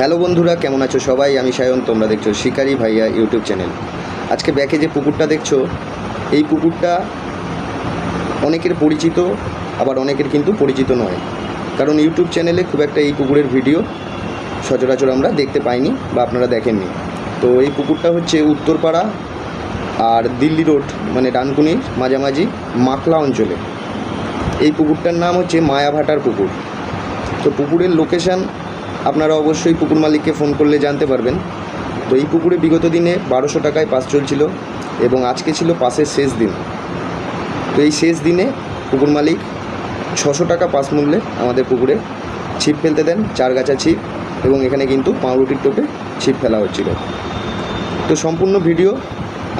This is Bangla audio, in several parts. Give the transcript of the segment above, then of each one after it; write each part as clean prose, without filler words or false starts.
হ্যালো বন্ধুরা, কেমন আছো সবাই? আমি সায়ন, তোমরা দেখছো শিকারি ভাইয়া ইউটিউব চ্যানেল। আজকে ব্যাকে যে পুকুরটা দেখছো, এই পুকুরটা অনেকের পরিচিত, আবার অনেকের কিন্তু পরিচিত নয়। কারণ ইউটিউব চ্যানেলে খুব একটা এই পুকুরের ভিডিও সচরাচর আমরা দেখতে পাইনি বা আপনারা দেখেননি। তো এই পুকুরটা হচ্ছে উত্তরপাড়া আর দিল্লি রোড মানে ডানকুনির মাঝামাঝি মাকলা অঞ্চলে। এই পুকুরটার নাম হচ্ছে মায়াভাটার পুকুর। তো পুকুরের লোকেশান আপনারা অবশ্যই পুকুর মালিককে ফোন করলে জানতে পারবেন। তো এই পুকুরে বিগত দিনে 1200 টাকায় পাস চলছিল এবং আজকে ছিল পাসের শেষ দিন। তো এই শেষ দিনে পুকুর মালিক 600 টাকা পাস মূল্যে আমাদের পুকুরে ছিপ ফেলতে দেন, 4 গাছা ছিপ, এবং এখানে কিন্তু পাউরুটির টোপে ছিপ ফেলা হচ্ছিল। তো সম্পূর্ণ ভিডিও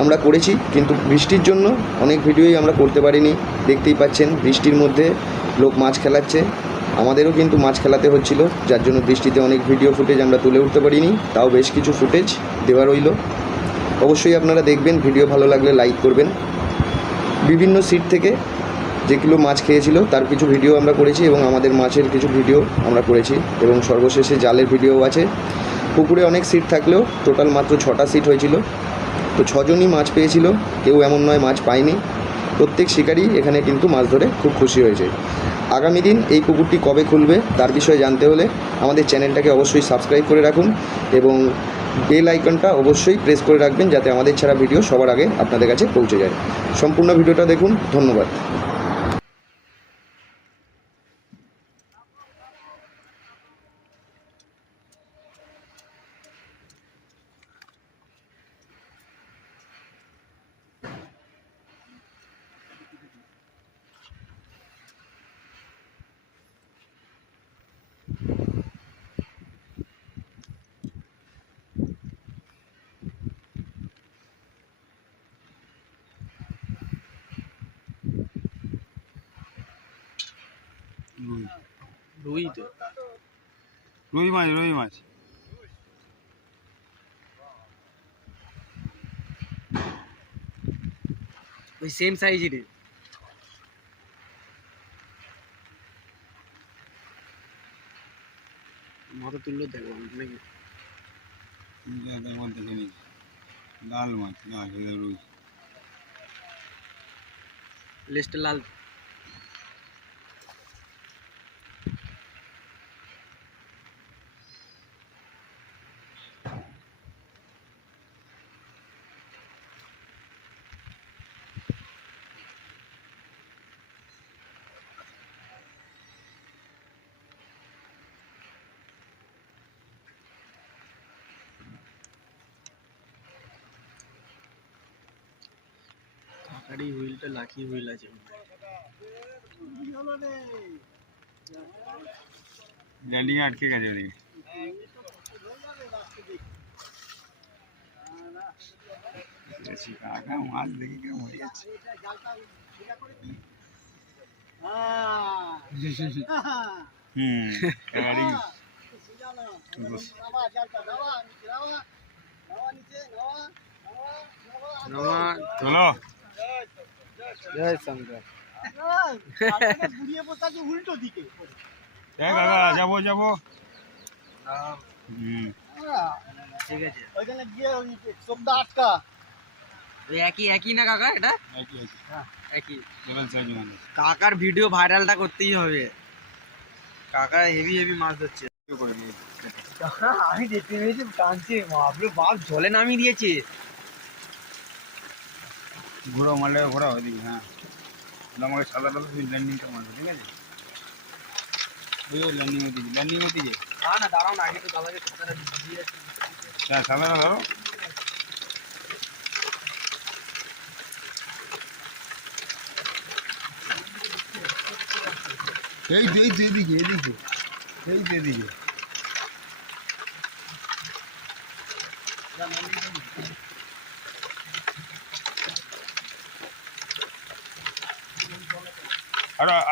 আমরা করেছি, কিন্তু বৃষ্টির জন্য অনেক ভিডিওই আমরা করতে পারিনি। দেখতেই পাচ্ছেন বৃষ্টির মধ্যে লোক মাছ খেলাচ্ছে, আমাদেরও কিন্তু মাছ খেলাতে হচ্ছিল, যার জন্য বৃষ্টিতে অনেক ভিডিও ফুটেজ আমরা তুলে উঠতে পারিনি। তাও বেশ কিছু ফুটেজ দেওয়া রইল, অবশ্যই আপনারা দেখবেন। ভিডিও ভালো লাগলে লাইক করবেন। বিভিন্ন সিট থেকে যেগুলো মাছ খেয়েছিল তার কিছু ভিডিও আমরা করেছি এবং আমাদের মাছের কিছু ভিডিও আমরা করেছি, এবং সর্বশেষে জালের ভিডিও আছে। পুকুরে অনেক সিট থাকলেও টোটাল মাত্র 6টা সিট হয়েছিল। তো 6জনই মাছ পেয়েছিল, কেউ এমন নয় মাছ পায়নি। প্রত্যেক শিকারী এখানে কিন্তু মাছ ধরে খুব খুশি হয়েছে। আগামী দিন এই পুকুরটি কবে খুলবে তার বিষয়ে জানতে হলে আমাদের চ্যানেলটাকে অবশ্যই সাবস্ক্রাইব করে রাখুন এবং বেল আইকনটা অবশ্যই প্রেস করে রাখবেন, যাতে আমাদের ছাড়া ভিডিও সবার আগে আপনাদের কাছে পৌঁছে যায়। সম্পূর্ণ ভিডিওটা দেখুন, ধন্যবাদ। রুই তো রুই মাছ ওই সেম সাইজেরই। মাথা তুললো দেখো নাকি লাল মাছ, লাল রুই, লেজটা লাল। কাকারি হুইলটা লাকি হুইল আছে। ল্যান্ডিং আটকে গেছে ওদিকে। কাকা মাছ দেখে কেউ মরে যাচ্ছে। চলো জয় শঙ্কর। উল্টো দিকে যাবো যাবো। ঠিক আছে, ওইখানে গিয়ে ওই সবটা আটকা। ওই একই না কাকা? এটা একই। কাকার ভিডিও ভাইরালটা করতেই হবে। কাকা হেভি হেভি মাছ ধরছে। আমি দেখতে পেয়েছি টানছে, বাপরে বাপ, জলে নামিয়ে দিয়েছে। ঘোরা মারলে ঘোরা ওইদিকে। হ্যাঁ, আমাকে সাদা ল্যান্ডিংটা মারবে, ঠিক আছে? ওই ল্যান্ডিং ওদিকে না দাঁড়াও না, আগে তো দাদাকে সাদাটা দিয়ে হ্যাঁ সাদাটা ধরো। এদিকে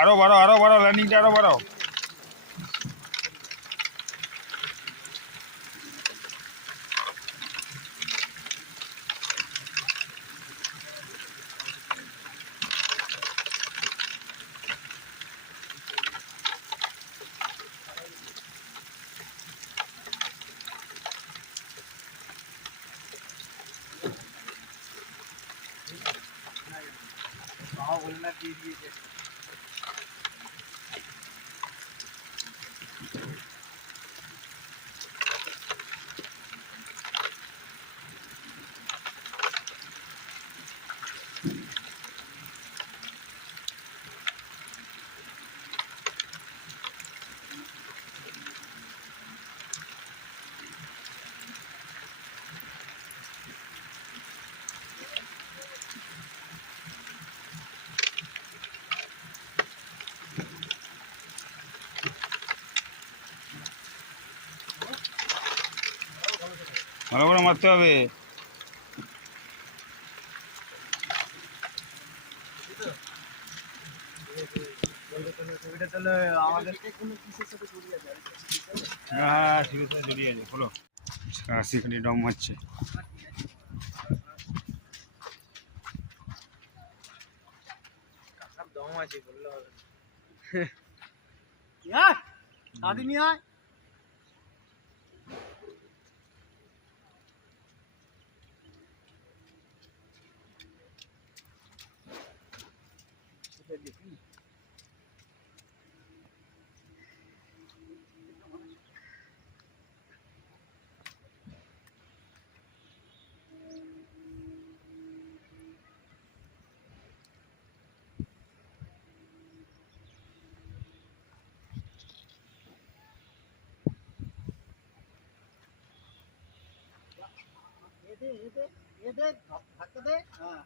আরো বাড়াও ল্যান্ডিংটা আরো বাড়াও। ওনার দিয়ে দিয়েছে। ভালো করে মারতে হবে। ওইটা তাহলে আমাদের কোনো কিসের সাথে জড়িয়ে আছে? হ্যাঁ ঠিক আছে, জড়িয়ে আছে। খোলো। 80 খানি ডম মারছে। কাকার দম আছে বললে হবে দাদি নিয়ে আয়। ধাক্কা দে। হ্যাঁ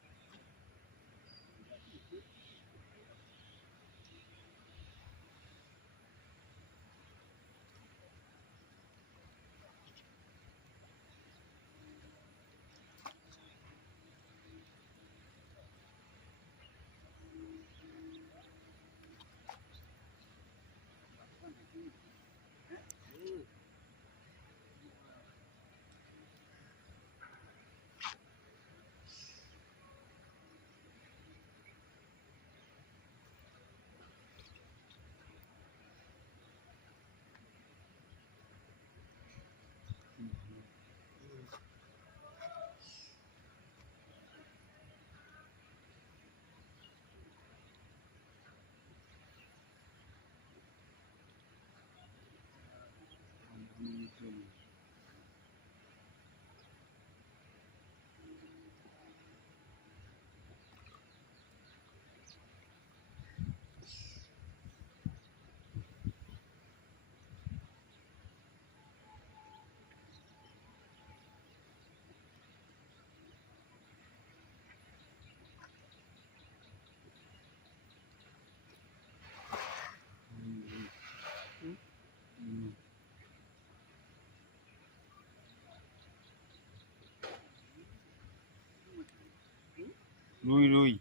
রুই রুই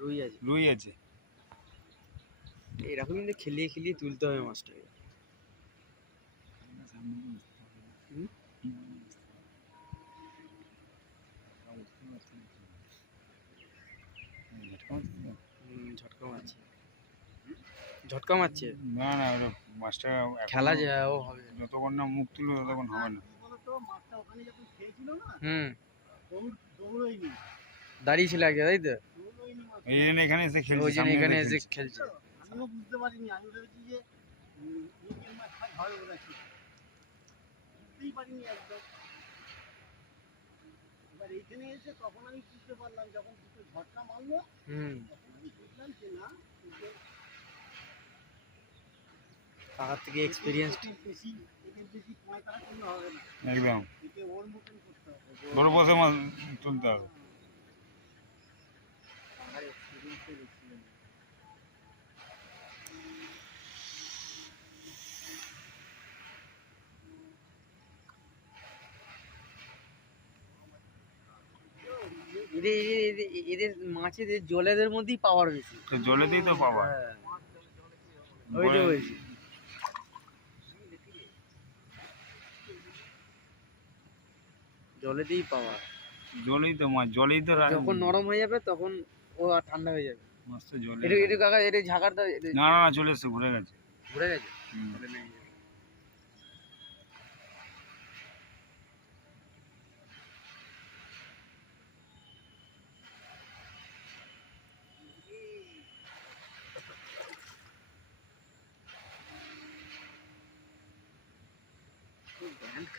রুই আছে। রুই আছে। এরকম কিন্তু খেলিয়ে খেলিয়ে তুলতে হবে মাছটাকে। ঝটকা মারছে, ঝটকা মারছে। না না, ওটা মাছটা খেলা যায় ও হবে। যতক্ষণ না মুখ তুলবে ততক্ষণ হবে না। হুম দাঁড়িয়ে ছিল আগে, তাই তো? এই জন্য এখানে এসে খেলছে, ওই জন্য সামনে এখানে এসে এসে খেলছে। আমিও বুঝতে পারিনি, আমি ভেবেছি যে নিজের মাছ ধরে বলেছি, বুঝতেই পারিনি একদম। এবার এইখানে এসে তখন আমি বুঝতে পারলাম, যখন দুটো ঝটকা মারলো হুম তখন আমি বুঝলাম যে না, কাকার থেকে এক্সপিরিয়েন্স। বেশি এদের বেশি পয়তারা করলে হবে না, একদম একে ওর মতন করতে হবে। বড় বসে মাছ তুলতে হবে। আমার এক্সপিরিয়েন্সে বেশি নেই। এদের এদের মাছের জলেদের মধ্যেই পাওয়ার বেশি। তো জলেতেই তো পাবা। হ্যাঁ ওই তো বলছি। জলেতেই পাওয়া, জলেই তো মাছ, জলেই তো যখন নরম হয়ে যাবে তখন ও আর ঠান্ডা হয়ে যাবে। মাছ তো জলে। এটা এটা কাকা, এটা ঝাঁকারটা না না না, চলে এসছে, ঘুরে গেছে। ঘুরে গেছে। হুম।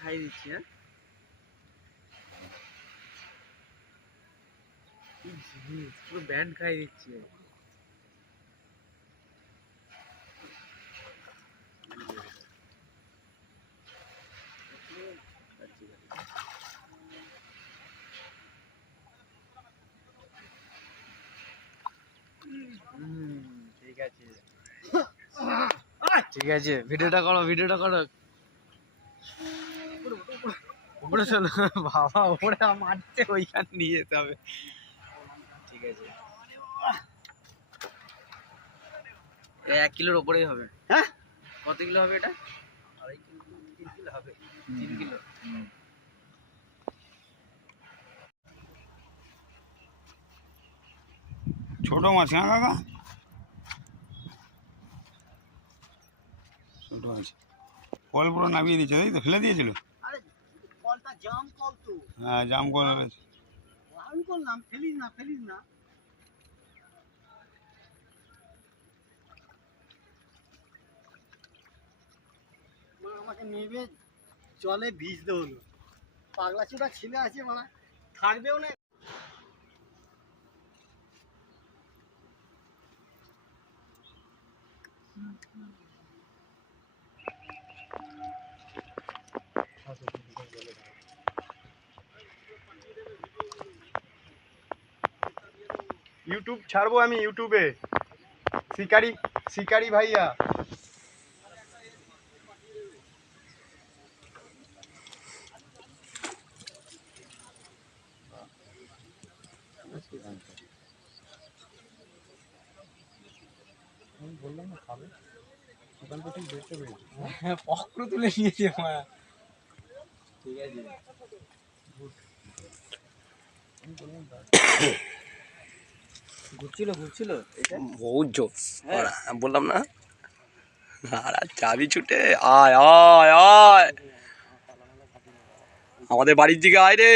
খাই দিচ্ছি। হ্যাঁ কি জিনিস, পুরো ব্যান্ড খাই দিচ্ছে। ঠিক আছে ঠিক আছে, ভিডিওটা করো ভিডিওটা করো। উপরে চলো বাবা, উপরে মারছে, ওইখানে নিয়ে যেতে হবে। ঠিক আছে, 1 কিলোর ওপরেই হবে। হ্যাঁ কত কিলো হবে এটা? 2.5 কিলো 3 কিলো হবে। 3 কিলো। ছোট মাছ না কাকা? ছোট মাছ কল পুরো নামিয়ে দিচ্ছে, তাই তো? ফেলে দিয়েছিল? আরে কলটা জাম কল তো, হ্যাঁ, জাম কল হয়েছে। আমি বললাম ফেলিস না ফেলিস না। আমাকে নেবে জলে ভিজতে হলো, পাগলা চোদা ছেলে আছে মানে, থাকবেও না। ইউটিউব ছাড়বো আমি, ইউটিউবে শিকারি শিকারি ভাইয়া। পক্র তুলে নিয়েছে মা। ঠিক আছে, ঘুরছিল এটা বহুত জোর। হ্যাঁ। বললাম না, আর চাবি ছুটে আয় আয় আয়, আমাদের বাড়ির দিকে আয় রে।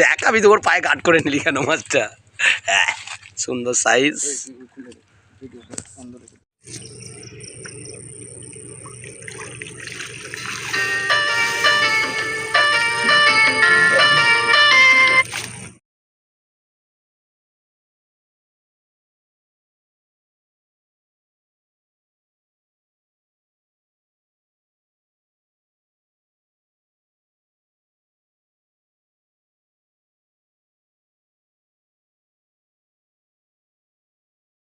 দেখ, আমি তোর পায়ে কাট করে নিলি কেন মাছটা? সুন্দর সাইজ।